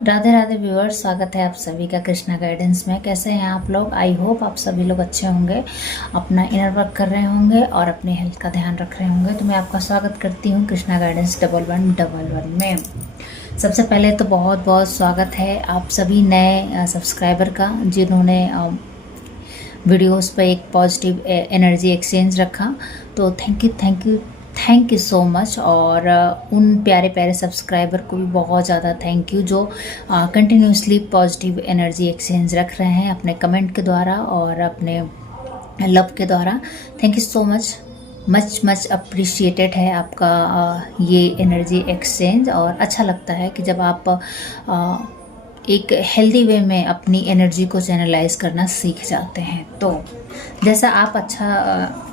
Radhe Radhe viewers, स्वागत है आप सभी का कृष्णा गाइडेंस में। कैसे हैं आप लोग? आई होप आप सभी लोग अच्छे होंगे, अपना इनर वर्क कर रहे होंगे और अपने हेल्थ का ध्यान रख रहे होंगे। तो मैं आपका स्वागत करती हूं कृष्णा गाइडेंस 1111 में। सबसे पहले तो बहुत बहुत स्वागत है आप सभी नए सब्सक्राइबर का, जिन्होंने वीडियोस पे एक पॉजिटिव एनर्जी एक्सचेंज रखा। तो थैंक यू सो मच। और उन प्यारे प्यारे सब्सक्राइबर को भी बहुत ज़्यादा थैंक यू, जो कंटिन्यूसली पॉजिटिव एनर्जी एक्सचेंज रख रहे हैं अपने कमेंट के द्वारा और अपने लव के द्वारा। Thank you so much, much appreciated है आपका ये एनर्जी एक्सचेंज। और अच्छा लगता है कि जब आप एक हेल्दी वे में अपनी एनर्जी को चैनलाइज करना सीख जाते हैं। तो जैसा आप अच्छा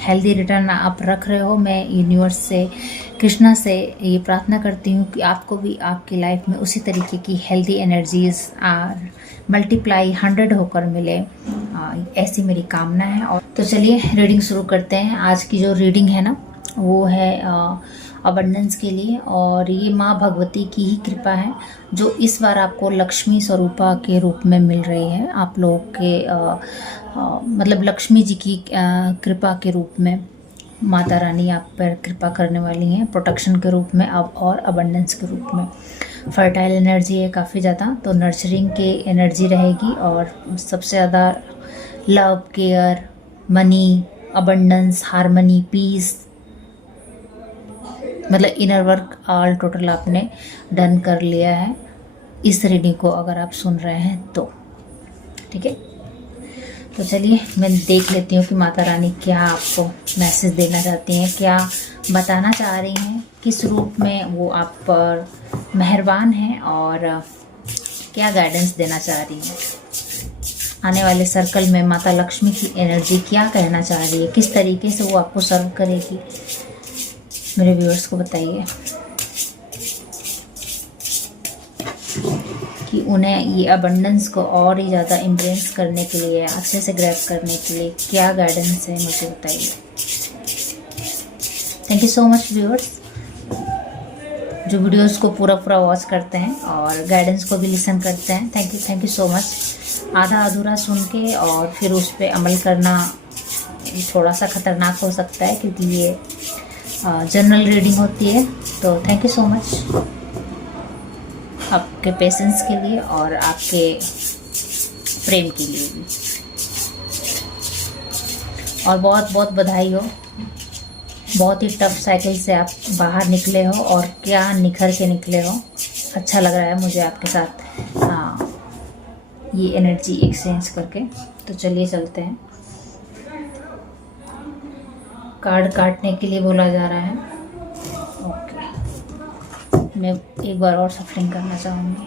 हेल्दी रिटर्न आप रख रहे हो, मैं यूनिवर्स से, कृष्णा से ये प्रार्थना करती हूँ कि आपको भी आपकी लाइफ में उसी तरीके की हेल्दी एनर्जीज मल्टीप्लाई 100 होकर मिले, ऐसी मेरी कामना है। और तो चलिए रीडिंग शुरू करते हैं। आज की जो रीडिंग है ना, वो है अबंडेंस के लिए। और ये माँ भगवती की ही कृपा है जो इस बार आपको लक्ष्मी स्वरूपा के रूप में मिल रही है। आप लोगों के मतलब लक्ष्मी जी की कृपा के रूप में माता रानी आप पर कृपा करने वाली हैं, प्रोटेक्शन के रूप में अब और अबंडेंस के रूप में। फर्टाइल एनर्जी है काफ़ी ज़्यादा, तो नर्चरिंग की एनर्जी रहेगी। और सबसे ज़्यादा love, care, money, abundance, harmony, peace, मतलब इनर वर्क ऑल टोटल आपने डन कर लिया है इस रीडिंग को, अगर आप सुन रहे हैं तो। ठीक है, तो चलिए मैं देख लेती हूँ कि माता रानी क्या आपको मैसेज देना चाहती हैं, क्या बताना चाह रही हैं, किस रूप में वो आप पर मेहरबान हैं और क्या गाइडेंस देना चाह रही हैं। आने वाले सर्कल में माता लक्ष्मी की एनर्जी क्या कहना चाह रही है, किस तरीके से वो आपको सर्व करेगी, मेरे व्यूअर्स को बताइए कि उन्हें ये अबंडेंस को और ही ज़्यादा इम्प्रेस करने के लिए, अच्छे से ग्रैब करने के लिए क्या गाइडेंस है, मुझे बताइए। Thank you so much viewers, जो वीडियोस को पूरा वॉच करते हैं और गाइडेंस को भी लिसन करते हैं। Thank you so much. आधा अधूरा सुन के और फिर उस पर अमल करना थोड़ा सा ख़तरनाक हो सकता है, क्योंकि ये जनरल रीडिंग होती है। तो थैंक यू सो मच आपके पेशेंस के लिए और आपके प्रेम के लिए भी। और बहुत बहुत बधाई हो, बहुत ही टफ साइकिल से आप बाहर निकले हो और क्या निखर के निकले हो। अच्छा लग रहा है मुझे आपके साथ ये एनर्जी एक्सचेंज करके। तो चलिए चलते हैं। कार्ड काटने के लिए बोला जा रहा है। ओके, मैं एक बार और सफरिंग करना चाहूँगी।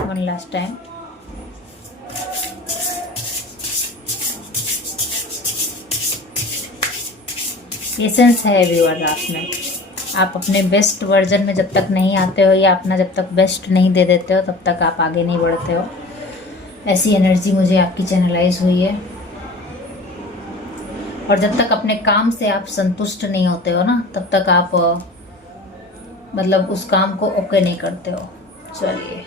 One last time. पेशेंस है व्यूअर्स आप में। आप अपने बेस्ट वर्जन में जब तक नहीं आते हो या अपना जब तक बेस्ट नहीं दे देते हो, तब तक आप आगे नहीं बढ़ते हो। ऐसी एनर्जी मुझे आपकी चैनलाइज हुई है। और जब तक अपने काम से आप संतुष्ट नहीं होते हो ना, तब तक आप मतलब उस काम को ओके नहीं करते हो। चलिए,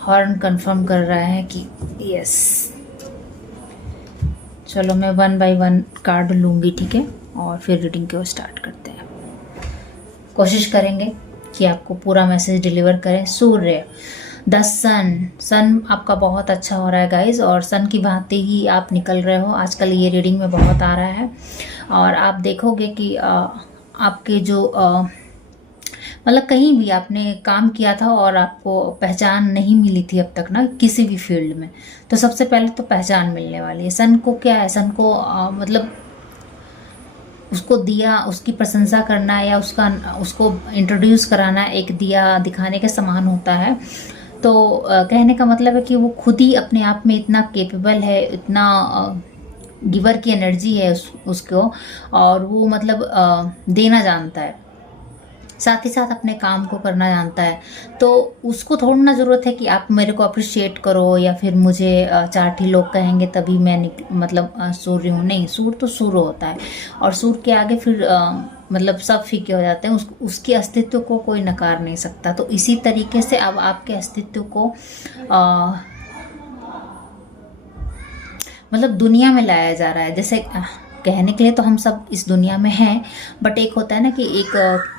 हॉर्न कंफर्म कर रहा है कि यस। चलो मैं 1 बाय 1 कार्ड लूँगी, ठीक है, और फिर रीडिंग को स्टार्ट करते हैं। कोशिश करेंगे कि आपको पूरा मैसेज डिलीवर करें। सूर्य, द सन आपका बहुत अच्छा हो रहा है गाइज, और सन की भांति ही आप निकल रहे हो। आजकल ये रीडिंग में बहुत आ रहा है। और आप देखोगे कि आपके जो मतलब कहीं भी आपने काम किया था और आपको पहचान नहीं मिली थी अब तक ना, किसी भी फील्ड में, तो सबसे पहले तो पहचान मिलने वाली है। सन को क्या है, सन को मतलब उसको दिया, उसकी प्रशंसा करना या उसको इंट्रोड्यूस कराना एक दिया दिखाने के समान होता है। तो कहने का मतलब है कि वो खुद ही अपने आप में इतना कैपेबल है, इतना गिवर की एनर्जी है उसको, और वो मतलब देना जानता है। साथ ही साथ अपने काम को करना जानता है, तो उसको थोड़ी ना ज़रूरत है कि आप मेरे को अप्रिशिएट करो या फिर मुझे चार ही लोग कहेंगे तभी मैं मतलब सूर्य हूँ। नहीं, सूर्य तो सूर्य होता है और सूर्य के आगे फिर मतलब सब फीके हो जाते हैं। उसके अस्तित्व को कोई नकार नहीं सकता। तो इसी तरीके से अब आपके अस्तित्व को मतलब दुनिया में लाया जा रहा है। जैसे कहने के लिए तो हम सब इस दुनिया में हैं, बट एक होता है ना कि एक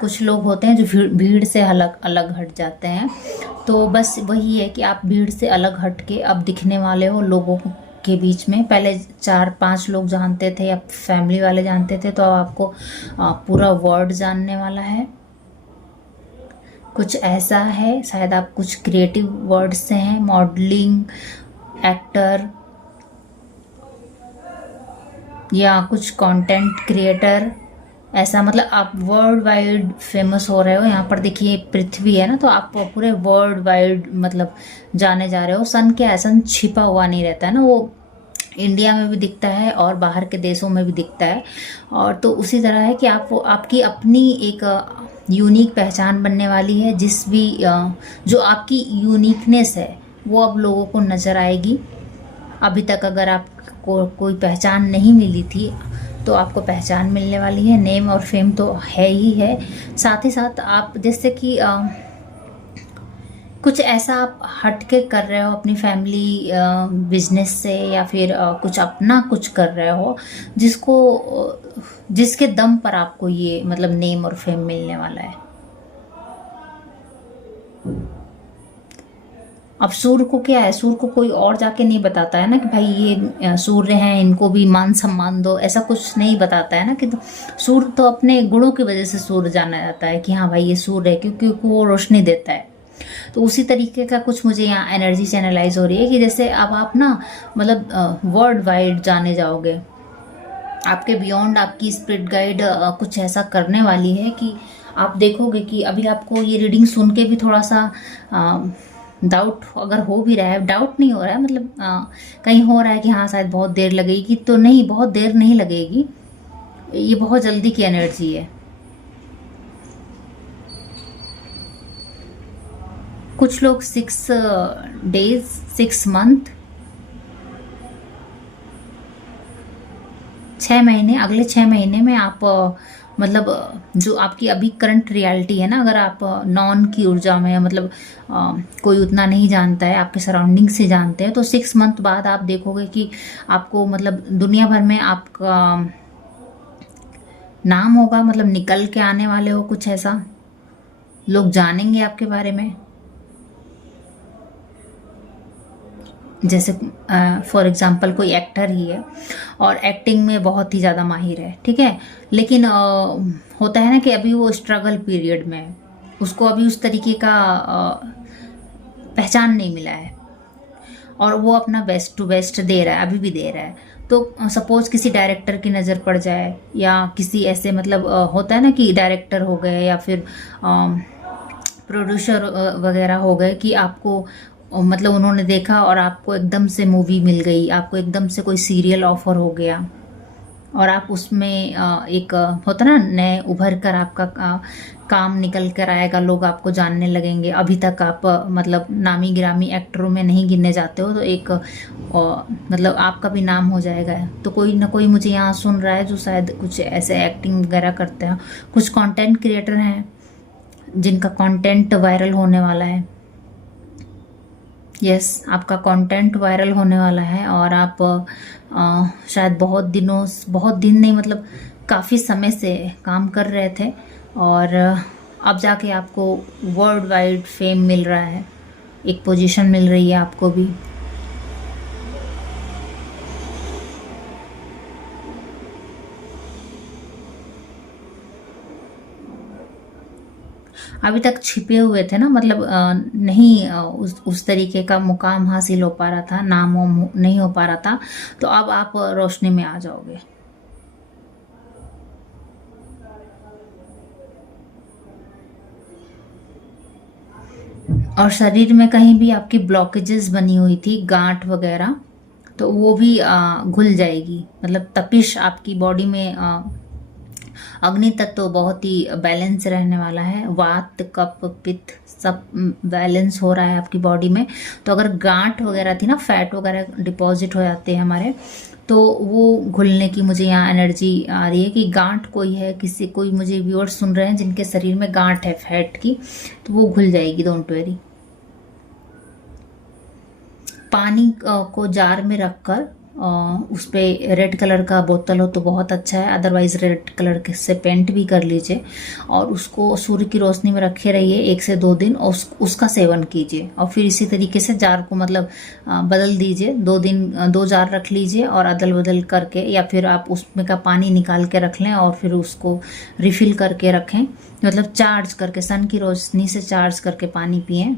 कुछ लोग होते हैं जो भीड़ से अलग अलग हट जाते हैं। तो बस वही है कि आप भीड़ से अलग हट के अब दिखने वाले हो लोगों के बीच में। पहले 4-5 लोग जानते थे या फैमिली वाले जानते थे, तो अब आपको पूरा वर्ल्ड जानने वाला है। कुछ ऐसा है, शायद आप कुछ क्रिएटिव वर्ड से हैं, मॉडलिंग, एक्टर या कुछ कंटेंट क्रिएटर, ऐसा मतलब आप वर्ल्ड वाइड फेमस हो रहे हो। यहाँ पर देखिए पृथ्वी है ना, तो आप पूरे वर्ल्ड वाइड मतलब जाने जा रहे हो। सन क्या है, सन छिपा हुआ नहीं रहता है ना, वो इंडिया में भी दिखता है और बाहर के देशों में भी दिखता है। और तो उसी तरह है कि आप वो आपकी अपनी एक यूनिक पहचान बनने वाली है। जिस भी जो आपकी यूनिकनेस है वो अब लोगों को नज़र आएगी। अभी तक अगर आपको कोई पहचान नहीं मिली थी तो आपको पहचान मिलने वाली है। नेम और फेम तो है ही है, साथ ही साथ आप जैसे कि कुछ ऐसा आप हट के कर रहे हो अपनी फैमिली बिजनेस से, या फिर कुछ अपना कुछ कर रहे हो जिसके दम पर आपको ये मतलब नेम और फेम मिलने वाला है। अब सूर्य को क्या है, सूर्य को कोई और जाके नहीं बताता है ना कि भाई ये सूर्य हैं, इनको भी मान सम्मान दो, ऐसा कुछ नहीं बताता है ना। कि तो सूर्य तो अपने गुणों की वजह से सूर्य जाना जाता है कि हाँ भाई ये सूर्य है, क्योंकि वो रोशनी देता है। तो उसी तरीके का कुछ मुझे यहाँ एनर्जी चैनलाइज हो रही है कि जैसे अब आप ना मतलब वर्ल्ड वाइड जाने जाओगे। आपके बियॉन्ड आपकी स्पिरिट गाइड कुछ ऐसा करने वाली है कि आप देखोगे कि अभी आपको ये रीडिंग सुन के भी थोड़ा सा डाउट अगर हो भी रहा है, डाउट नहीं हो रहा है मतलब कहीं हो रहा है कि हाँ शायद बहुत देर लगेगी, तो नहीं, बहुत देर नहीं लगेगी। ये बहुत जल्दी की एनर्जी है। कुछ लोग 6 डेज 6 मंथ 6 महीने, अगले 6 महीने में आप मतलब जो आपकी अभी करंट रियलिटी है ना, अगर आप नॉन की ऊर्जा में मतलब कोई उतना नहीं जानता है, आपके सराउंडिंग से जानते हैं, तो 6 मंथ बाद आप देखोगे कि आपको मतलब दुनिया भर में आपका नाम होगा, मतलब निकल के आने वाले हो कुछ ऐसा, लोग जानेंगे आपके बारे में। जैसे फॉर एग्जांपल कोई एक्टर ही है और एक्टिंग में बहुत ही ज़्यादा माहिर है, ठीक है, लेकिन होता है ना कि अभी वो स्ट्रगल पीरियड में है, उसको अभी उस तरीके का पहचान नहीं मिला है और वो अपना बेस्ट टू बेस्ट दे रहा है, अभी भी दे रहा है। तो सपोज किसी डायरेक्टर की नज़र पड़ जाए या किसी ऐसे मतलब होता है ना कि डायरेक्टर हो गए या फिर प्रोड्यूसर वगैरह हो गए कि आपको मतलब उन्होंने देखा और आपको एकदम से मूवी मिल गई, आपको एकदम से कोई सीरियल ऑफर हो गया और आप उसमें एक होता ना नए उभर कर आपका काम निकल कर आएगा, लोग आपको जानने लगेंगे। अभी तक आप मतलब नामी गिरामी एक्टरों में नहीं गिनने जाते हो, तो एक मतलब आपका भी नाम हो जाएगा। तो कोई ना कोई मुझे यहाँ सुन रहा है जो शायद कुछ ऐसे एक्टिंग वगैरह करते हैं, कुछ कंटेंट क्रिएटर हैं जिनका कंटेंट वायरल होने वाला है। यस, आपका कंटेंट वायरल होने वाला है और आप शायद बहुत दिन नहीं मतलब काफ़ी समय से काम कर रहे थे और अब जाके आपको वर्ल्ड वाइड फेम मिल रहा है, एक पोजीशन मिल रही है आपको भी। अभी तक छिपे हुए थे ना, मतलब नहीं उस तरीके का मुकाम हासिल हो पा रहा था, नाम नहीं हो पा रहा था, तो अब आप रोशनी में आ जाओगे। और शरीर में कहीं भी आपकी ब्लॉकेजेस बनी हुई थी, गांठ वगैरह, तो वो भी घुल जाएगी। मतलब तपिश आपकी बॉडी में अग्नि तत्व तो बहुत ही बैलेंस रहने वाला है। वात कफ पित्त सब बैलेंस हो रहा है आपकी बॉडी में। तो अगर गांठ वगैरह थी ना, फैट वगैरह डिपॉजिट हो जाते हैं हमारे, तो वो घुलने की मुझे यहाँ एनर्जी आ रही है कि गांठ कोई है, किसी कोई मुझे व्यूअर्स सुन रहे हैं जिनके शरीर में गांठ है फैट की, तो वो घुल जाएगी। Don't very. पानी को जार में रखकर उस पर रेड कलर का बोतल हो तो बहुत अच्छा है, अदरवाइज रेड कलर से पेंट भी कर लीजिए और उसको सूर्य की रोशनी में रखे रहिए 1 से 2 दिन और उसका सेवन कीजिए। और फिर इसी तरीके से जार को मतलब बदल दीजिए, 2 दिन 2 जार रख लीजिए और अदल बदल करके, या फिर आप उसमें का पानी निकाल के रख लें और फिर उसको रिफिल करके रखें, मतलब चार्ज करके सन की रोशनी से चार्ज करके पानी पिएं।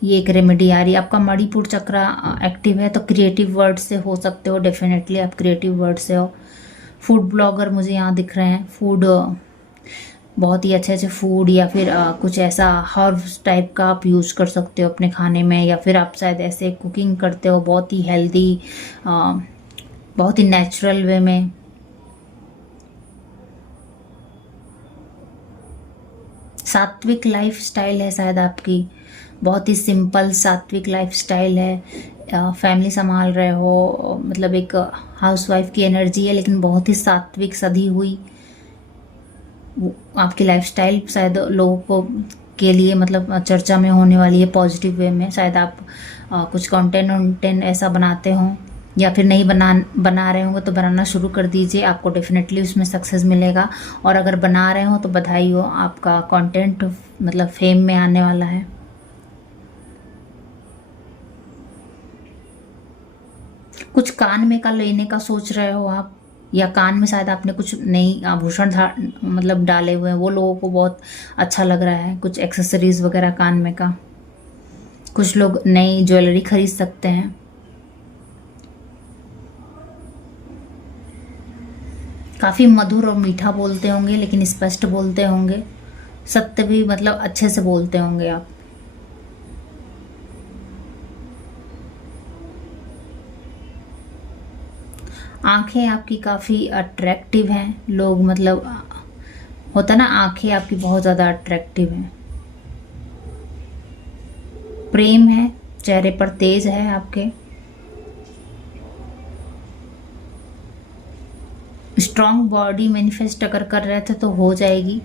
ये एक रेमेडी आ रही है। आपका मणिपुर चक्र एक्टिव है तो क्रिएटिव वर्ड से हो सकते हो, डेफिनेटली आप क्रिएटिव वर्ड से हो। फूड ब्लॉगर मुझे यहाँ दिख रहे हैं, फूड बहुत ही अच्छे अच्छे फूड या फिर कुछ ऐसा हर्ब्स टाइप का आप यूज कर सकते हो अपने खाने में, या फिर आप शायद ऐसे कुकिंग करते हो बहुत ही हेल्दी, बहुत ही नेचुरल वे में। सात्विक लाइफ स्टाइल है शायद आपकी, बहुत ही सिंपल सात्विक लाइफ स्टाइल है। फैमिली संभाल रहे हो, मतलब एक हाउसवाइफ की एनर्जी है लेकिन बहुत ही सात्विक सधी हुई आपकी लाइफस्टाइल शायद लोगों को के लिए मतलब चर्चा में होने वाली है पॉजिटिव वे में। शायद आप कुछ कंटेंट ऐसा बनाते हो या फिर नहीं बना रहे होंगे तो बनाना शुरू कर दीजिए, आपको डेफिनेटली उसमें सक्सेस मिलेगा। और अगर बना रहे हो तो बधाई हो, आपका कंटेंट मतलब फेम में आने वाला है। कुछ कान में का लेने का सोच रहे हो आप, या कान में शायद आपने कुछ नई आभूषण मतलब डाले हुए हैं, वो लोगों को बहुत अच्छा लग रहा है। कुछ एक्सेसरीज वगैरह कान में का, कुछ लोग नई ज्वेलरी खरीद सकते हैं। काफ़ी मधुर और मीठा बोलते होंगे लेकिन स्पष्ट बोलते होंगे, सत्य भी मतलब अच्छे से बोलते होंगे आप। आंखें आपकी काफ़ी अट्रैक्टिव हैं, लोग मतलब होता ना, आंखें आपकी बहुत ज़्यादा अट्रैक्टिव हैं। प्रेम है, चेहरे पर तेज है आपके। स्ट्रॉन्ग बॉडी मैनिफेस्ट अगर कर रहे थे तो हो जाएगी।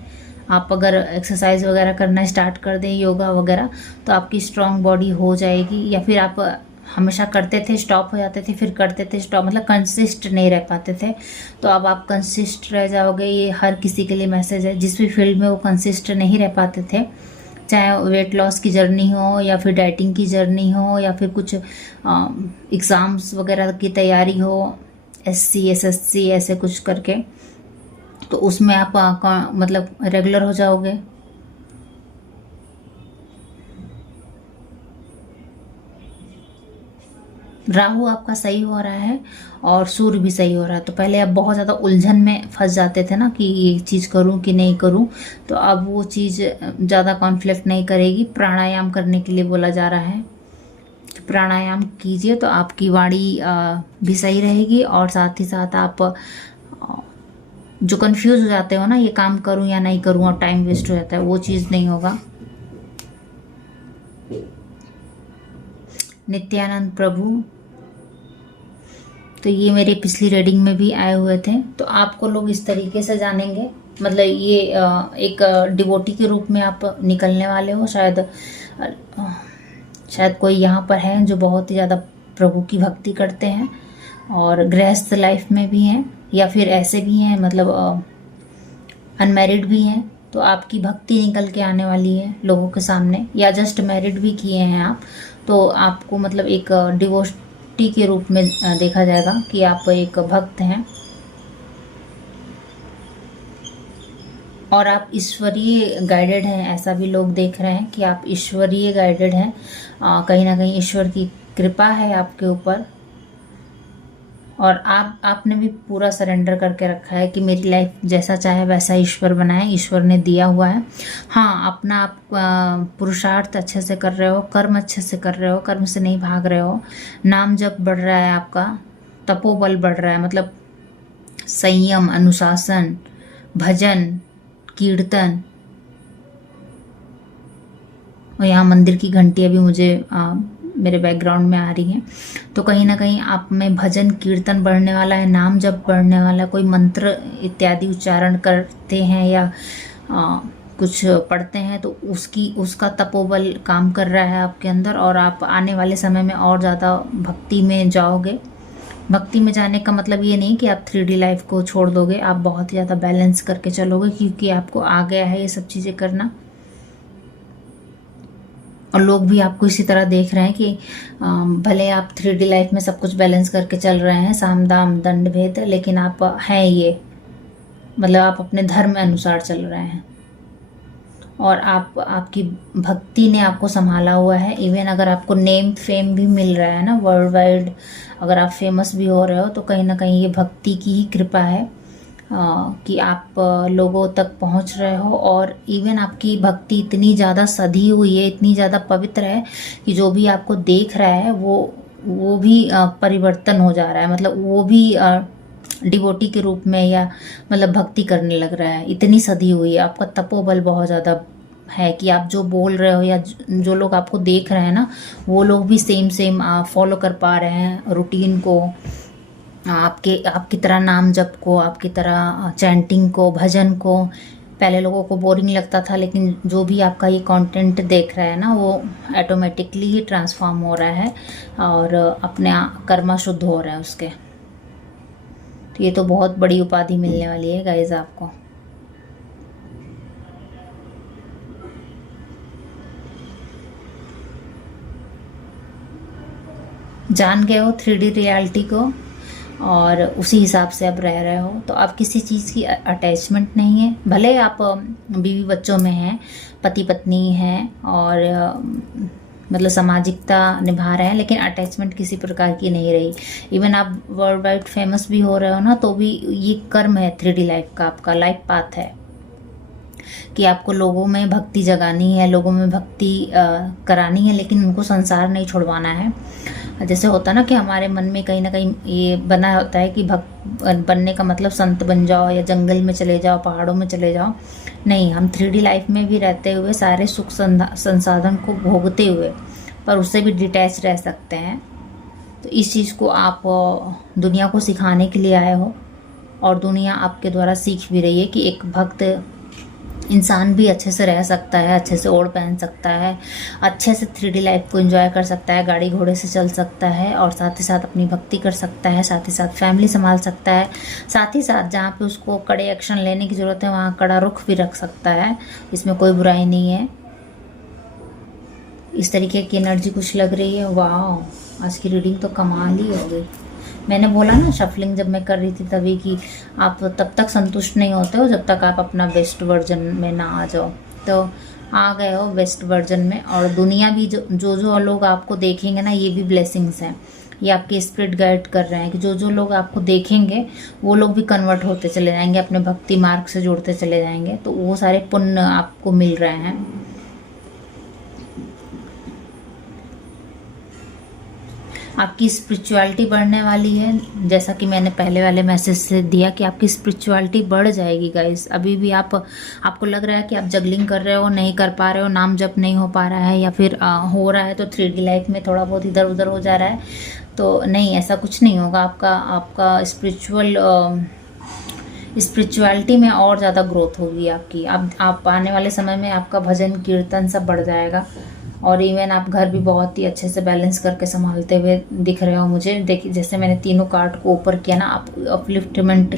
आप अगर एक्सरसाइज वगैरह करना स्टार्ट कर दें, योगा वगैरह, तो आपकी स्ट्रॉन्ग बॉडी हो जाएगी। या फिर आप हमेशा करते थे स्टॉप हो जाते थे, फिर करते थे स्टॉप, मतलब कंसिस्ट नहीं रह पाते थे, तो अब आप कंसिस्ट रह जाओगे। ये हर किसी के लिए मैसेज है जिस भी फील्ड में वो कंसिस्ट नहीं रह पाते थे, चाहे वेट लॉस की जर्नी हो या फिर डाइटिंग की जर्नी हो या फिर कुछ एग्ज़ाम्स वगैरह की तैयारी हो, SC SSC ऐसे कुछ करके, तो उसमें आप मतलब रेगुलर हो जाओगे। राहु आपका सही हो रहा है और सूर्य भी सही हो रहा है, तो पहले आप बहुत ज़्यादा उलझन में फंस जाते थे ना कि ये चीज़ करूं कि नहीं करूं, तो अब वो चीज़ ज़्यादा कॉन्फ्लिक्ट नहीं करेगी। प्राणायाम करने के लिए बोला जा रहा है, तो प्राणायाम कीजिए तो आपकी वाणी भी सही रहेगी और साथ ही साथ आप जो कंफ्यूज हो जाते हो ना, ये काम करूं या नहीं करूं और टाइम वेस्ट हो जाता है, वो चीज़ नहीं होगा। नित्यानंद प्रभु, तो ये मेरे पिछली रीडिंग में भी आए हुए थे, तो आपको लोग इस तरीके से जानेंगे, मतलब ये एक डिवोटी के रूप में आप निकलने वाले हो। शायद कोई यहाँ पर है जो बहुत ही ज़्यादा प्रभु की भक्ति करते हैं और गृहस्थ लाइफ में भी हैं, या फिर ऐसे भी हैं मतलब अनमैरिड भी हैं, तो आपकी भक्ति निकल के आने वाली है लोगों के सामने। या जस्ट मैरिड भी किए हैं आप, तो आपको मतलब एक डिवोटी के रूप में देखा जाएगा कि आप एक भक्त हैं और आप ईश्वरीय गाइडेड हैं। ऐसा भी लोग देख रहे हैं कि आप ईश्वरीय गाइडेड हैं, कहीं ना कहीं ईश्वर की कृपा है आपके ऊपर, और आपने भी पूरा सरेंडर करके रखा है कि मेरी लाइफ जैसा चाहे वैसा ईश्वर बनाए, ईश्वर ने दिया हुआ है। हाँ, अपना आप पुरुषार्थ अच्छे से कर रहे हो, कर्म अच्छे से कर रहे हो, कर्म से नहीं भाग रहे हो, नाम जप बढ़ रहा है आपका, तपोबल बढ़ रहा है, मतलब संयम, अनुशासन, भजन, कीर्तन, और यहाँ मंदिर की घंटियाँ भी मुझे मेरे बैकग्राउंड में आ रही हैं। तो कहीं ना कहीं आप में भजन कीर्तन बढ़ने वाला है, नाम जप बढ़ने वाला है, कोई मंत्र इत्यादि उच्चारण करते हैं या कुछ पढ़ते हैं तो उसका तपोबल काम कर रहा है आपके अंदर, और आप आने वाले समय में और ज़्यादा भक्ति में जाओगे। भक्ति में जाने का मतलब ये नहीं कि आप 3D लाइफ को छोड़ दोगे, आप बहुत ही ज़्यादा बैलेंस करके चलोगे, क्योंकि आपको आ गया है ये सब चीज़ें करना। और लोग भी आपको इसी तरह देख रहे हैं कि भले आप 3D लाइफ में सब कुछ बैलेंस करके चल रहे हैं, साम दाम दंड भेद, लेकिन आप हैं ये, मतलब आप अपने धर्म अनुसार चल रहे हैं और आपकी भक्ति ने आपको संभाला हुआ है। इवन अगर आपको नेम फेम भी मिल रहा है ना, वर्ल्ड वाइड अगर आप फेमस भी हो रहे हो, तो कहीं ना कहीं ये भक्ति की ही कृपा है कि आप लोगों तक पहुंच रहे हो। और इवन आपकी भक्ति इतनी ज़्यादा सधी हुई है, इतनी ज़्यादा पवित्र है कि जो भी आपको देख रहा है वो भी परिवर्तन हो जा रहा है, मतलब वो भी डिवोटी के रूप में या मतलब भक्ति करने लग रहा है। इतनी सधी हुई है, आपका तपोबल बहुत ज़्यादा है कि आप जो बोल रहे हो या जो लोग आपको देख रहे हैं ना, वो लोग भी सेम फॉलो कर पा रहे हैं रूटीन को, आपकी तरह नाम जप को, आपकी तरह चैंटिंग को, भजन को। पहले लोगों को बोरिंग लगता था, लेकिन जो भी आपका ये कंटेंट देख रहा है ना, वो ऑटोमेटिकली ही ट्रांसफॉर्म हो रहा है और अपने कर्मा शुद्ध हो रहा है उसके। तो ये तो बहुत बड़ी उपाधि मिलने वाली है गाइस आपको। जान गए हो 3D रियलिटी को और उसी हिसाब से आप रह रहे हो, तो आप किसी चीज़ की अटैचमेंट नहीं है। भले आप बीवी बच्चों में हैं, पति पत्नी हैं और मतलब सामाजिकता निभा रहे हैं, लेकिन अटैचमेंट किसी प्रकार की नहीं रही। इवन आप वर्ल्ड वाइड फेमस भी हो रहे हो ना, तो भी ये कर्म है 3D लाइफ का, आपका लाइफ पाथ है कि आपको लोगों में भक्ति जगानी है, लोगों में भक्ति करानी है, लेकिन उनको संसार नहीं छुड़वाना है। जैसे होता ना कि हमारे मन में कहीं ना कहीं ये बना होता है कि भक्त बनने का मतलब संत बन जाओ या जंगल में चले जाओ, पहाड़ों में चले जाओ। नहीं, हम 3D लाइफ में भी रहते हुए सारे सुख संसाधन को भोगते हुए पर उससे भी डिटैच रह सकते हैं। तो इस चीज़ को आप दुनिया को सिखाने के लिए आए हो और दुनिया आपके द्वारा सीख भी रही है कि एक भक्त इंसान भी अच्छे से रह सकता है, अच्छे से ओढ़ पहन सकता है, अच्छे से 3D लाइफ को एंजॉय कर सकता है, गाड़ी घोड़े से चल सकता है और साथ ही साथ अपनी भक्ति कर सकता है, साथ ही साथ फैमिली संभाल सकता है, साथ ही साथ जहाँ पे उसको कड़े एक्शन लेने की ज़रूरत है वहाँ कड़ा रुख भी रख सकता है। इसमें कोई बुराई नहीं है। इस तरीके की एनर्जी कुछ लग रही है। वाह, आज की रीडिंग तो कमाल ही हो गई। मैंने बोला ना शफलिंग जब मैं कर रही थी तभी कि आप तब तक संतुष्ट नहीं होते हो जब तक आप अपना बेस्ट वर्जन में ना आ जाओ। तो आ गए हो बेस्ट वर्जन में, और दुनिया भी जो लोग आपको देखेंगे ना, ये भी ब्लेसिंग्स हैं। ये आपके स्पिरिट गाइड कर रहे हैं कि जो लोग आपको देखेंगे वो लोग भी कन्वर्ट होते चले जाएंगे, अपने भक्ति मार्ग से जुड़ते चले जाएंगे। तो वो सारे पुण्य आपको मिल रहे हैं। आपकी स्पिरिचुअलिटी बढ़ने वाली है, जैसा कि मैंने पहले वाले मैसेज से दिया कि आपकी स्पिरिचुअलिटी बढ़ जाएगी गाइस। अभी भी आपको लग रहा है कि आप जगलिंग कर रहे हो, नहीं कर पा रहे हो, नाम जप नहीं हो पा रहा है, या फिर हो रहा है तो 3D लाइफ में थोड़ा बहुत इधर उधर हो जा रहा है। तो नहीं, ऐसा कुछ नहीं होगा। आपका स्पिरिचुअलिटी में और ज़्यादा ग्रोथ होगी आपकी। आप आने वाले समय में आपका भजन कीर्तन सब बढ़ जाएगा, और इवन आप घर भी बहुत ही अच्छे से बैलेंस करके संभालते हुए दिख रहे हो मुझे। देखिए, जैसे मैंने तीनों कार्ड को ऊपर किया ना, आप अपलिफ्टमेंट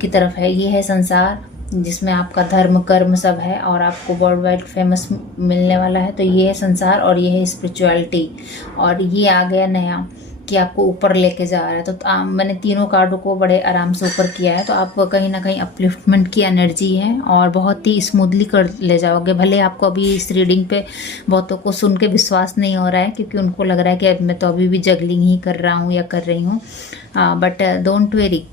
की तरफ है। ये है संसार जिसमें आपका धर्म कर्म सब है और आपको वर्ल्ड वाइड फेमस मिलने वाला है। तो ये है संसार और ये है स्पिरिचुअलिटी, और ये आ गया नया कि आपको ऊपर लेके जा रहा है। तो मैंने तीनों कार्डों को बड़े आराम से ऊपर किया है। तो आप कहीं ना कहीं अपलिफ्टमेंट की एनर्जी है और बहुत ही स्मूथली कर ले जाओगे। भले आपको अभी इस रीडिंग पे बहुतों को सुन के विश्वास नहीं हो रहा है, क्योंकि उनको लग रहा है कि मैं तो अभी भी जगलिंग ही कर रहा हूँ या कर रही हूँ, बट डोंट वेरी।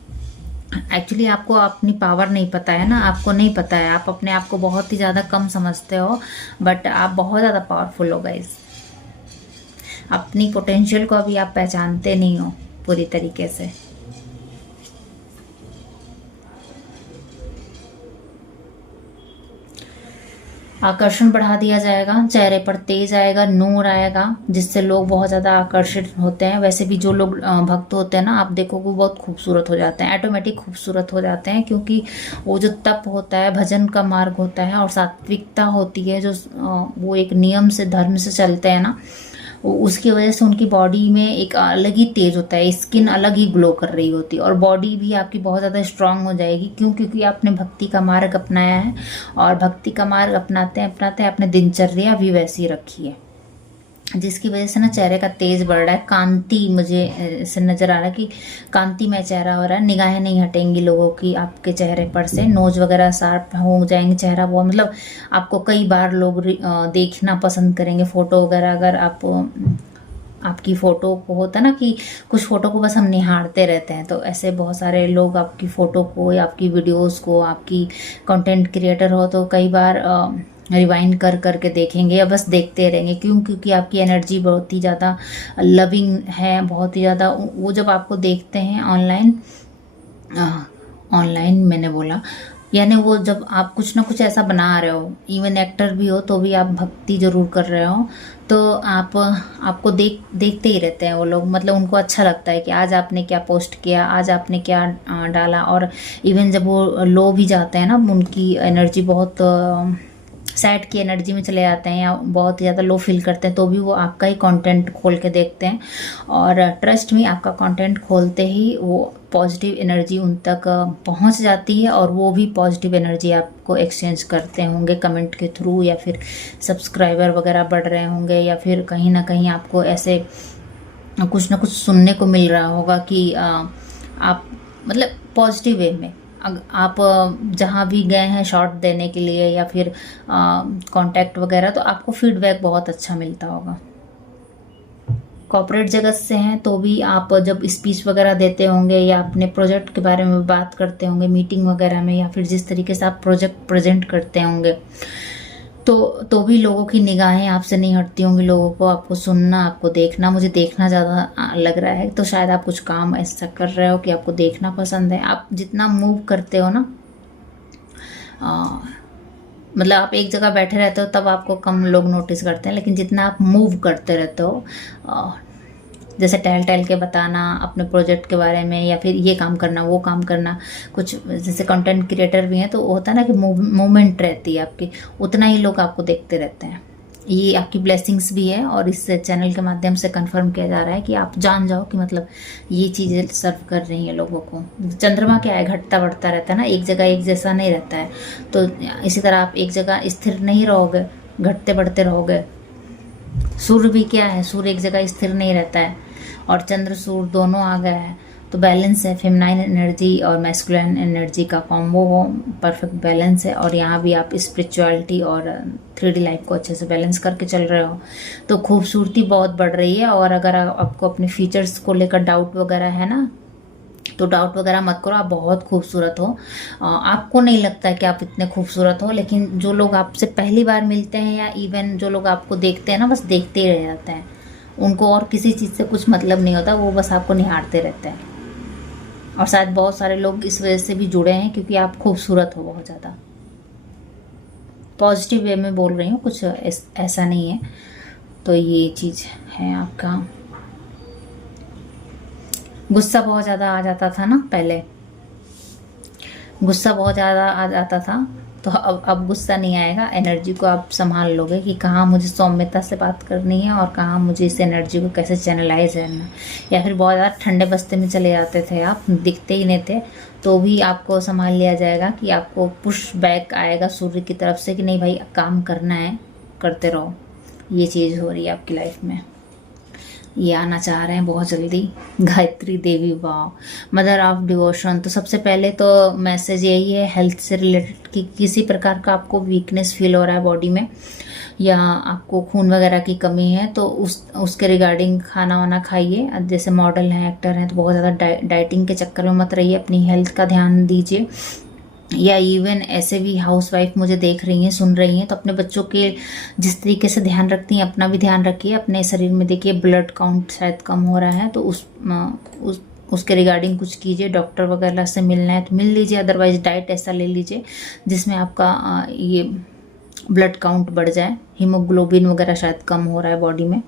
एक्चुअली आपको अपनी पावर नहीं पता है ना, आपको नहीं पता है, आप अपने आप को बहुत ही ज़्यादा कम समझते हो, बट आप बहुत ज़्यादा पावरफुल हो गाइस। अपनी पोटेंशियल को अभी आप पहचानते नहीं हो पूरी तरीके से। आकर्षण बढ़ा दिया जाएगा, चेहरे पर तेज आएगा, नूर आएगा, जिससे लोग बहुत ज़्यादा आकर्षित होते हैं। वैसे भी जो लोग भक्त होते हैं ना, आप देखो वो बहुत खूबसूरत हो जाते हैं, ऑटोमेटिक खूबसूरत हो जाते हैं, क्योंकि वो जो तप होता है, भजन का मार्ग होता है और सात्विकता होती है, जो वो एक नियम से, धर्म से चलते हैं ना, उसकी वजह से उनकी बॉडी में एक अलग ही तेज होता है, स्किन अलग ही ग्लो कर रही होती है और बॉडी भी आपकी बहुत ज़्यादा स्ट्रांग हो जाएगी। क्यों? क्योंकि आपने भक्ति का मार्ग अपनाया है और भक्ति का मार्ग अपनाते अपनाते आपने दिनचर्या भी वैसी रखी है, जिसकी वजह से ना चेहरे का तेज बढ़ रहा है, कांति मुझे ऐसे नजर आ रहा है कि कांति में चेहरा हो रहा है। निगाहें नहीं हटेंगी लोगों की आपके चेहरे पर से, नोज वगैरह शार्प हो जाएंगे, चेहरा बहुत मतलब आपको कई बार लोग देखना पसंद करेंगे। फोटो वगैरह अगर आप आपकी फ़ोटो को होता है ना कि कुछ फ़ोटो को बस हम निहारते रहते हैं, तो ऐसे बहुत सारे लोग आपकी फ़ोटो को या आपकी वीडियोस को, आपकी कंटेंट क्रिएटर हो तो कई बार रिवाइंड कर करके देखेंगे या बस देखते रहेंगे। क्यों? क्योंकि आपकी एनर्जी बहुत ही ज़्यादा लविंग है, बहुत ही ज़्यादा। वो जब आपको देखते हैं ऑनलाइन मैंने बोला, यानी वो जब आप कुछ ना कुछ ऐसा बना रहे हो, इवन एक्टर भी हो तो भी आप भक्ति जरूर कर रहे हो, तो आपको देखते ही रहते हैं वो लोग। मतलब उनको अच्छा लगता है कि आज आपने क्या पोस्ट किया, आज आपने क्या डाला। और इवन जब वो लो भी जाते हैं ना, उनकी एनर्जी बहुत सैड की एनर्जी में चले जाते हैं या बहुत ज़्यादा लो फील करते हैं, तो भी वो आपका ही कंटेंट खोल के देखते हैं। और ट्रस्ट में आपका कंटेंट खोलते ही वो पॉजिटिव एनर्जी उन तक पहुंच जाती है और वो भी पॉजिटिव एनर्जी आपको एक्सचेंज करते होंगे कमेंट के थ्रू, या फिर सब्सक्राइबर वगैरह बढ़ रहे होंगे, या फिर कहीं ना कहीं आपको ऐसे कुछ ना कुछ सुनने को मिल रहा होगा कि आप मतलब पॉजिटिव वे में आप जहाँ भी गए हैं शॉर्ट देने के लिए या फिर कांटेक्ट वगैरह, तो आपको फीडबैक बहुत अच्छा मिलता होगा। कॉर्पोरेट जगत से हैं तो भी आप जब स्पीच वगैरह देते होंगे या अपने प्रोजेक्ट के बारे में बात करते होंगे मीटिंग वगैरह में, या फिर जिस तरीके से आप प्रोजेक्ट प्रेजेंट करते होंगे, तो भी लोगों की निगाहें आपसे नहीं हटती होंगी। लोगों को आपको सुनना, आपको देखना, मुझे देखना ज़्यादा लग रहा है, तो शायद आप कुछ काम ऐसा कर रहे हो कि आपको देखना पसंद है। आप जितना मूव करते हो ना, मतलब आप एक जगह बैठे रहते हो तब आपको कम लोग नोटिस करते हैं, लेकिन जितना आप मूव करते रहते हो, जैसे टहल टहल के बताना अपने प्रोजेक्ट के बारे में, या फिर ये काम करना वो काम करना, कुछ जैसे कंटेंट क्रिएटर भी हैं तो होता है ना कि मूवमेंट रहती है आपकी, उतना ही लोग आपको देखते रहते हैं। ये आपकी ब्लेसिंग्स भी है और इस चैनल के माध्यम से कंफर्म किया जा रहा है कि आप जान जाओ कि मतलब ये चीज़ें सर्व कर रही हैं लोगों को। चंद्रमा क्या है, घटता बढ़ता रहता है ना, एक जगह एक जैसा नहीं रहता है, तो इसी तरह आप एक जगह स्थिर नहीं रहोगे, घटते बढ़ते रहोगे। सूर्य भी क्या है, सूर्य एक जगह स्थिर नहीं रहता है, और चंद्र सूर्य दोनों आ गया है, तो बैलेंस है। फेमिनाइन एनर्जी और मैस्कुलिन एनर्जी का कॉम्बो हो, परफेक्ट बैलेंस है। और यहाँ भी आप स्पिरिचुअलिटी और 3D लाइफ को अच्छे से बैलेंस करके चल रहे हो, तो खूबसूरती बहुत बढ़ रही है। और अगर आपको अपने फीचर्स को लेकर डाउट वगैरह है ना, तो डाउट वगैरह मत करो, आप बहुत खूबसूरत हो। आपको नहीं लगता है कि आप इतने खूबसूरत हो, लेकिन जो लोग आपसे पहली बार मिलते हैं या इवन जो लोग आपको देखते हैं ना, बस देखते ही रह जाते हैं, उनको और किसी चीज़ से कुछ मतलब नहीं होता, वो बस आपको निहारते रहते हैं। और शायद बहुत सारे लोग इस वजह से भी जुड़े हैं क्योंकि आप खूबसूरत हो बहुत ज़्यादा। पॉजिटिव वे में बोल रही हूँ, कुछ ऐसा नहीं है। तो ये चीज़ है आपका। गुस्सा बहुत ज़्यादा आ जाता था ना पहले, गुस्सा बहुत ज़्यादा आ जाता था, तो अब गुस्सा नहीं आएगा। एनर्जी को आप संभाल लोगे कि कहाँ मुझे सौम्यता से बात करनी है और कहाँ मुझे इस एनर्जी को कैसे चैनलाइज करना। या फिर बहुत ज़्यादा ठंडे बस्ते में चले जाते थे आप, दिखते ही नहीं थे, तो भी आपको संभाल लिया जाएगा कि आपको पुश बैक आएगा सूर्य की तरफ से कि नहीं भाई काम करना है, करते रहो। ये चीज़ हो रही है आपकी लाइफ में, ये आना चाह रहे हैं बहुत जल्दी। गायत्री देवी, वाह, मदर ऑफ डिवोशन। तो सबसे पहले तो मैसेज यही है हेल्थ से रिलेटेड कि किसी प्रकार का आपको वीकनेस फील हो रहा है बॉडी में, या आपको खून वगैरह की कमी है, तो उसके रिगार्डिंग खाना वाना खाइए। जैसे मॉडल हैं, एक्टर हैं, तो बहुत ज़्यादा डाइटिंग के चक्कर में मत रहिए, अपनी हेल्थ का ध्यान दीजिए। या इवन ऐसे भी हाउसवाइफ मुझे देख रही हैं, सुन रही हैं, तो अपने बच्चों के जिस तरीके से ध्यान रखती हैं अपना भी ध्यान रखिए। अपने शरीर में देखिए ब्लड काउंट शायद कम हो रहा है, तो उसके रिगार्डिंग कुछ कीजिए। डॉक्टर वगैरह से मिलना है तो मिल लीजिए, अदरवाइज डाइट ऐसा ले लीजिए जिसमें आपका ये ब्लड काउंट बढ़ जाए, हीमोग्लोबिन वगैरह शायद कम हो रहा है बॉडी में,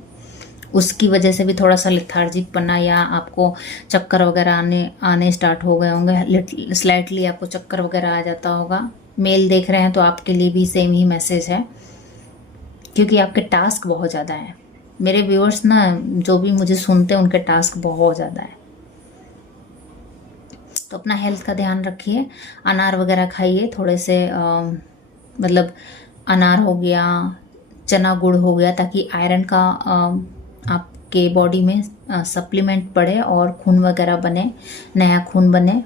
उसकी वजह से भी थोड़ा सा लेथार्जिक पना या आपको चक्कर वगैरह आने स्टार्ट हो गए होंगे, स्लाइटली आपको चक्कर वगैरह आ जाता होगा। मेल देख रहे हैं तो आपके लिए भी सेम ही मैसेज है, क्योंकि आपके टास्क बहुत ज़्यादा हैं। मेरे व्यूअर्स ना जो भी मुझे सुनते हैं उनके टास्क बहुत ज़्यादा है। तो अपना हेल्थ का ध्यान रखिए, अनार वगैरह खाइए थोड़े से, मतलब अनार हो गया, चना गुड़ हो गया, ताकि आयरन का आपके बॉडी में सप्लीमेंट बढ़े और खून वगैरह बने, नया खून बने।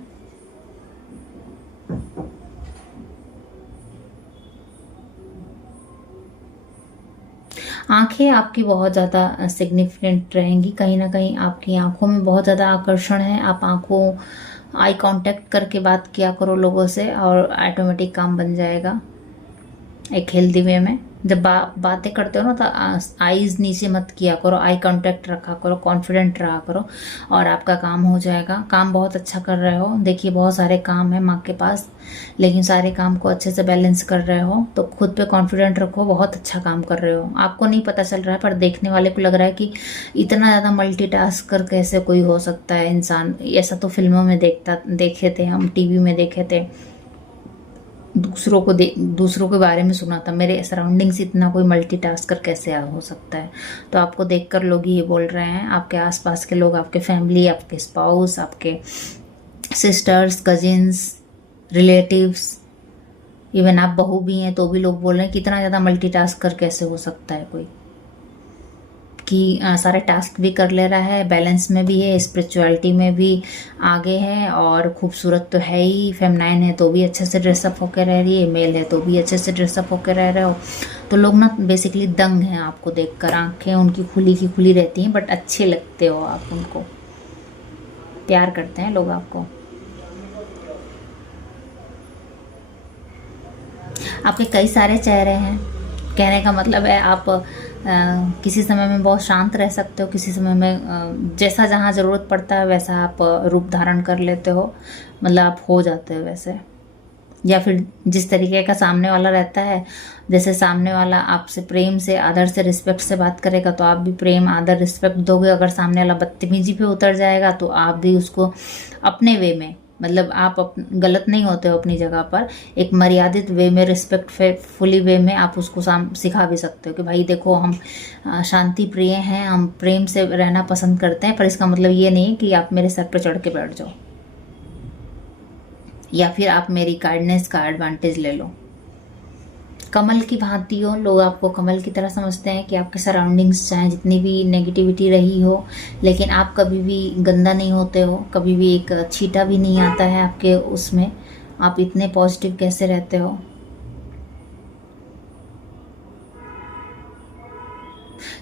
आंखें आपकी बहुत ज़्यादा सिग्निफिकेंट रहेंगी, कहीं ना कहीं आपकी आंखों में बहुत ज़्यादा आकर्षण है। आप आंखों आई कांटेक्ट करके बात किया करो लोगों से और ऑटोमेटिक काम बन जाएगा एक हेल्दी वे में। जब बातें करते हो ना तो आईज नीचे मत किया करो, आई कांटेक्ट रखा करो, कॉन्फिडेंट रहा करो और आपका काम हो जाएगा। काम बहुत अच्छा कर रहे हो, देखिए बहुत सारे काम है माँ के पास, लेकिन सारे काम को अच्छे से बैलेंस कर रहे हो, तो खुद पे कॉन्फिडेंट रखो, बहुत अच्छा काम कर रहे हो। आपको नहीं पता चल रहा है पर देखने वाले को लग रहा है कि इतना ज़्यादा मल्टीटास्क कर कैसे कोई हो सकता है इंसान। ऐसा तो फिल्मों में देखे थे हम, टीवी में देखे थे, दूसरों के बारे में सुना था। मेरे सराउंडिंग्स इतना कोई मल्टीटास्कर कैसे हो सकता है। तो आपको देखकर लोग ये बोल रहे हैं, आपके आसपास के लोग, आपके फैमिली, आपके स्पाउस, आपके सिस्टर्स, कजिन्स, रिलेटिव्स, इवन आप बहू भी हैं तो भी लोग बोल रहे हैं कितना ज़्यादा मल्टीटास्कर कैसे हो सकता है कोई, कि सारे टास्क भी कर ले रहा है, बैलेंस में भी है, स्पिरिचुअलिटी में भी आगे है और खूबसूरत तो है ही। फेमनाइन है तो भी अच्छे से ड्रेसअप होकर रह रही है, मेल है तो भी अच्छे से ड्रेसअप होकर रह रहे हो। तो लोग ना बेसिकली दंग हैं आपको देखकर, आंखें उनकी खुली की खुली रहती हैं, बट अच्छे लगते हो आप उनको, प्यार करते हैं लोग आपको। आपके कई सारे चेहरे हैं, कहने का मतलब है आप किसी समय में बहुत शांत रह सकते हो, किसी समय में जैसा जहाँ ज़रूरत पड़ता है वैसा आप रूप धारण कर लेते हो, मतलब आप हो जाते हो वैसे। या फिर जिस तरीके का सामने वाला रहता है, जैसे सामने वाला आपसे प्रेम से, आदर से, रिस्पेक्ट से बात करेगा तो आप भी प्रेम, आदर, रिस्पेक्ट दोगे। अगर सामने वाला बदतमीजी पे उतर जाएगा तो आप भी उसको अपने वे में, मतलब आप गलत नहीं होते हो अपनी जगह पर, एक मर्यादित वे में, रिस्पेक्टफुली वे में आप उसको सिखा भी सकते हो कि भाई देखो हम शांति प्रिय हैं, हम प्रेम से रहना पसंद करते हैं, पर इसका मतलब ये नहीं कि आप मेरे सर पे चढ़ के बैठ जाओ या फिर आप मेरी काइंडनेस का एडवांटेज ले लो। कमल की भांति हो, लोग आपको कमल की तरह समझते हैं कि आपके सराउंडिंग्स चाहे जितनी भी नेगेटिविटी रही हो, लेकिन आप कभी भी गंदा नहीं होते हो, कभी भी एक छींटा भी नहीं आता है आपके उसमें। आप इतने पॉजिटिव कैसे रहते हो।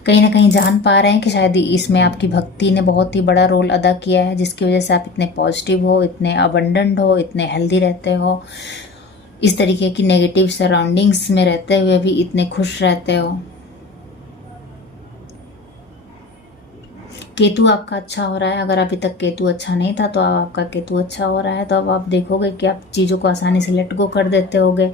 कहीं ना कहीं जान पा रहे हैं कि शायद इसमें आपकी भक्ति ने बहुत ही बड़ा रोल अदा किया है, जिसकी वजह से आप इतने पॉजिटिव हो, इतने अबंडेंट हो, इतने हेल्दी रहते हो, इस तरीके की नेगेटिव सराउंडिंग्स में रहते हुए भी इतने खुश रहते हो। केतु आपका अच्छा हो रहा है, अगर अभी तक केतु अच्छा नहीं था तो अब आपका केतु अच्छा हो रहा है, तो अब आप देखोगे कि आप चीज़ों को आसानी से लेट गो कर देते होगे,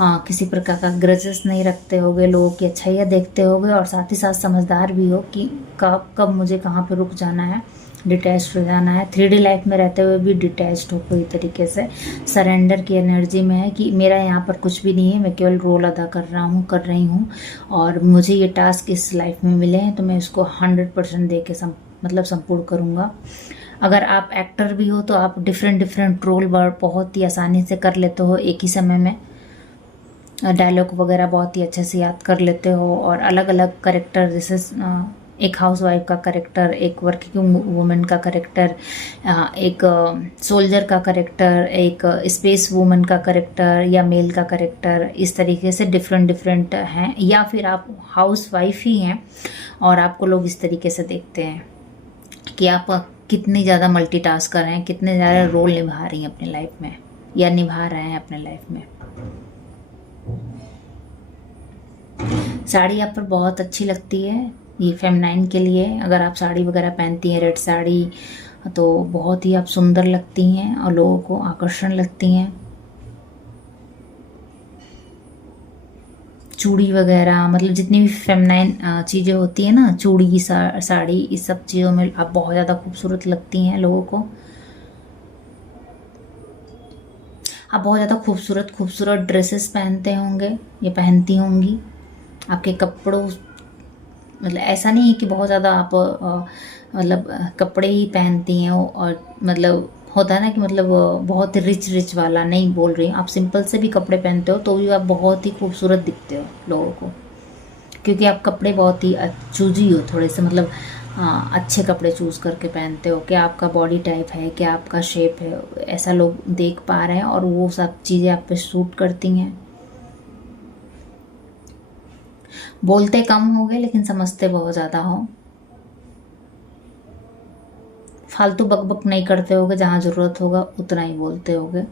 किसी प्रकार का ग्रजेस नहीं रखते होगे, लोगों की अच्छाइयाँ देखते होगे और साथ ही साथ समझदार भी हो कि कब मुझे कहाँ पे रुक जाना है, डिटैच्ड हो जाना है। 3D लाइफ में रहते हुए भी डिटैच्ड हो पूरी तरीके से, सरेंडर की एनर्जी में है कि मेरा यहाँ पर कुछ भी नहीं है, मैं केवल रोल अदा कर रही हूँ और मुझे ये टास्क इस लाइफ में मिले हैं तो मैं इसको 100% दे के संपूर्ण करूँगा। अगर आप एक्टर भी हो तो आप डिफरेंट रोल बहुत ही आसानी से कर लेते हो, एक ही समय में डायलॉग वगैरह बहुत ही अच्छे से याद कर लेते हो और अलग अलग करेक्टर, जैसे एक हाउसवाइफ का करेक्टर, एक वर्किंग वुमेन का करेक्टर, एक सोल्जर का करेक्टर, एक स्पेस वुमेन का करेक्टर या मेल का करेक्टर, इस तरीके से डिफरेंट हैं। या फिर आप हाउसवाइफ ही हैं और आपको लोग इस तरीके से देखते हैं कि आप कितनी ज़्यादा मल्टीटास्कर हैं, कितने ज़्यादा रोल निभा रही हैं अपनी लाइफ में या निभा रहे हैं अपने लाइफ में। साड़ी आप पर बहुत अच्छी लगती है, ये फेमिनाइन के लिए। अगर आप साड़ी वगैरह पहनती हैं, रेड साड़ी, तो बहुत ही आप सुंदर लगती हैं और लोगों को आकर्षण लगती हैं। चूड़ी वगैरह, मतलब जितनी भी फेमिनाइन चीज़ें होती है ना, चूड़ी, साड़ी, इस सब चीज़ों में आप बहुत ज़्यादा खूबसूरत लगती हैं लोगों को। आप बहुत ज़्यादा खूबसूरत खूबसूरत ड्रेसेस पहनते होंगे या पहनती होंगी। आपके कपड़ों, मतलब ऐसा नहीं है कि बहुत ज़्यादा आप मतलब कपड़े ही पहनती हैं और मतलब होता है ना कि मतलब बहुत रिच रिच वाला नहीं बोल रही हूँ, आप सिंपल से भी कपड़े पहनते हो तो भी आप बहुत ही खूबसूरत दिखते हो लोगों को, क्योंकि आप कपड़े बहुत ही चूजी हो थोड़े से, मतलब अच्छे कपड़े चूज़ करके पहनते हो। क्या आपका बॉडी टाइप है, क्या आपका शेप है, ऐसा लोग देख पा रहे हैं और वो सब चीज़ें आप पे सूट करती हैं। बोलते कम होगे लेकिन समझते बहुत ज़्यादा हो। फालतू बकबक नहीं करते होगे, जहाँ ज़रूरत होगा उतना ही बोलते होगे।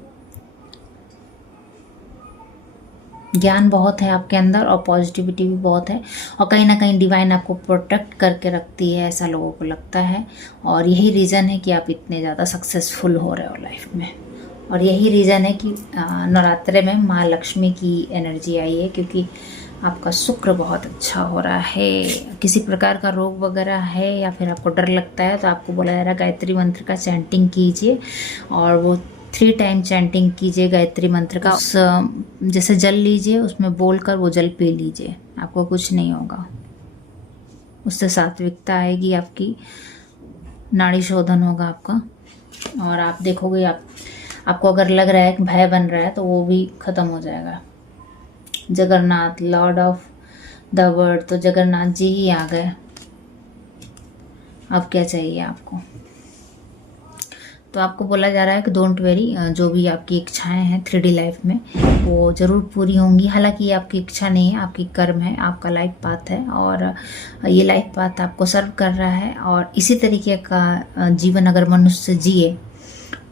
ज्ञान बहुत है आपके अंदर और पॉजिटिविटी भी बहुत है, और कहीं ना कहीं डिवाइन आपको प्रोटेक्ट करके रखती है, ऐसा लोगों को लगता है। और यही रीज़न है कि आप इतने ज़्यादा सक्सेसफुल हो रहे हो लाइफ में। और यही रीज़न है कि नवरात्रे में माँ लक्ष्मी की एनर्जी आई है, क्योंकि आपका शुक्र बहुत अच्छा हो रहा है। किसी प्रकार का रोग वगैरह है या फिर आपको डर लगता है तो आपको बोला जा रहा है गायत्री मंत्र का चैंटिंग कीजिए, और वो 3 टाइम चैंटिंग कीजिए गायत्री मंत्र का। उस जैसे जल लीजिए, उसमें बोलकर वो जल पी लीजिए, आपको कुछ नहीं होगा। उससे सात्विकता आएगी, आपकी नाड़ी शोधन होगा आपका, और आप देखोगे आपको अगर लग रहा है कि भय बन रहा है तो वो भी ख़त्म हो जाएगा। Jagannath, Lord of the world, तो जगन्नाथ जी ही आ गए। अब क्या चाहिए आपको? तो आपको बोला जा रहा है कि डोंट वेरी, जो भी आपकी इच्छाएं हैं 3D लाइफ में वो ज़रूर पूरी होंगी। हालांकि ये आपकी इच्छा नहीं है, आपकी कर्म है, आपका लाइफ पाथ है, और ये लाइफ पाथ आपको सर्व कर रहा है। और इसी तरीके का जीवन अगर मनुष्य जिए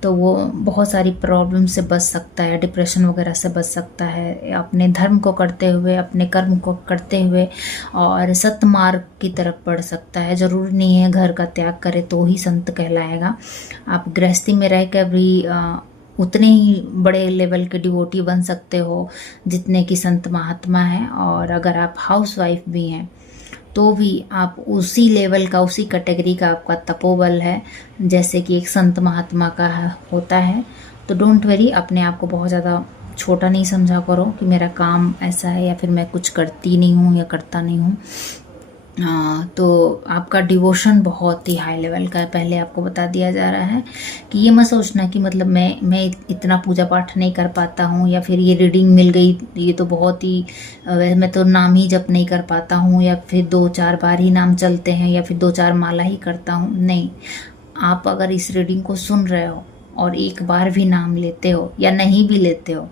तो वो बहुत सारी प्रॉब्लम से बच सकता है, डिप्रेशन वगैरह से बच सकता है, अपने धर्म को करते हुए, अपने कर्म को करते हुए, और सत्मार्ग की तरफ बढ़ सकता है। ज़रूरी नहीं है घर का त्याग करे तो ही संत कहलाएगा। आप गृहस्थी में रह कर भी उतने ही बड़े लेवल के डिवोटी बन सकते हो जितने कि संत महात्मा हैं। और अगर आप हाउस वाइफ भी हैं तो भी आप उसी लेवल का, उसी कैटेगरी का आपका तपोबल है जैसे कि एक संत महात्मा का होता है। तो डोंट वेरी, अपने आप को बहुत ज़्यादा छोटा नहीं समझा करो कि मेरा काम ऐसा है या फिर मैं कुछ करती नहीं हूँ या करता नहीं हूँ। तो आपका डिवोशन बहुत ही हाई लेवल का है। पहले आपको बता दिया जा रहा है कि ये मत सोचना कि मतलब मैं इतना पूजा पाठ नहीं कर पाता हूँ, या फिर ये रीडिंग मिल गई ये तो बहुत ही मैं तो नाम ही जप नहीं कर पाता हूँ, या फिर 2-4 बार ही नाम चलते हैं, या फिर 2-4 माला ही करता हूँ। नहीं, आप अगर इस रीडिंग को सुन रहे हो और एक बार भी नाम लेते हो या नहीं भी लेते हो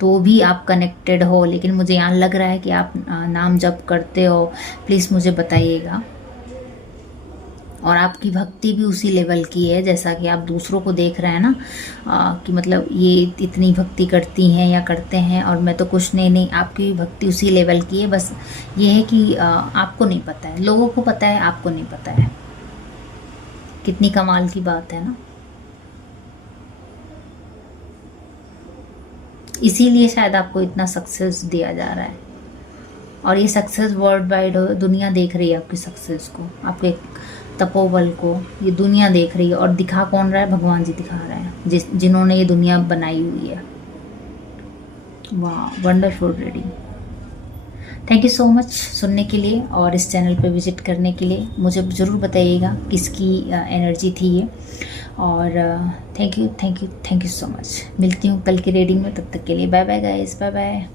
तो भी आप कनेक्टेड हो, लेकिन मुझे यहाँ लग रहा है कि आप नाम जप करते हो, प्लीज़ मुझे बताइएगा। और आपकी भक्ति भी उसी लेवल की है जैसा कि आप दूसरों को देख रहे हैं ना, कि मतलब ये इतनी भक्ति करती हैं या करते हैं और मैं तो कुछ नहीं, आपकी भक्ति उसी लेवल की है। बस ये है कि आपको नहीं पता है, लोगों को पता है, आपको नहीं पता है। कितनी कमाल की बात है ना। इसीलिए शायद आपको इतना सक्सेस दिया जा रहा है, और ये सक्सेस वर्ल्ड वाइड दुनिया देख रही है आपकी सक्सेस को, आपके तपोबल को ये दुनिया देख रही है। और दिखा कौन रहा है? भगवान जी दिखा रहे हैं, जिन्होंने ये दुनिया बनाई हुई है। वाह, wonderful reading. Thank you so much सुनने के लिए और इस चैनल पे विजिट करने के लिए। मुझे ज़रूर बताइएगा किसकी एनर्जी थी ये। और थैंक यू सो मच। मिलती हूँ कल की रीडिंग में, तब तक के लिए bye bye guys, bye bye.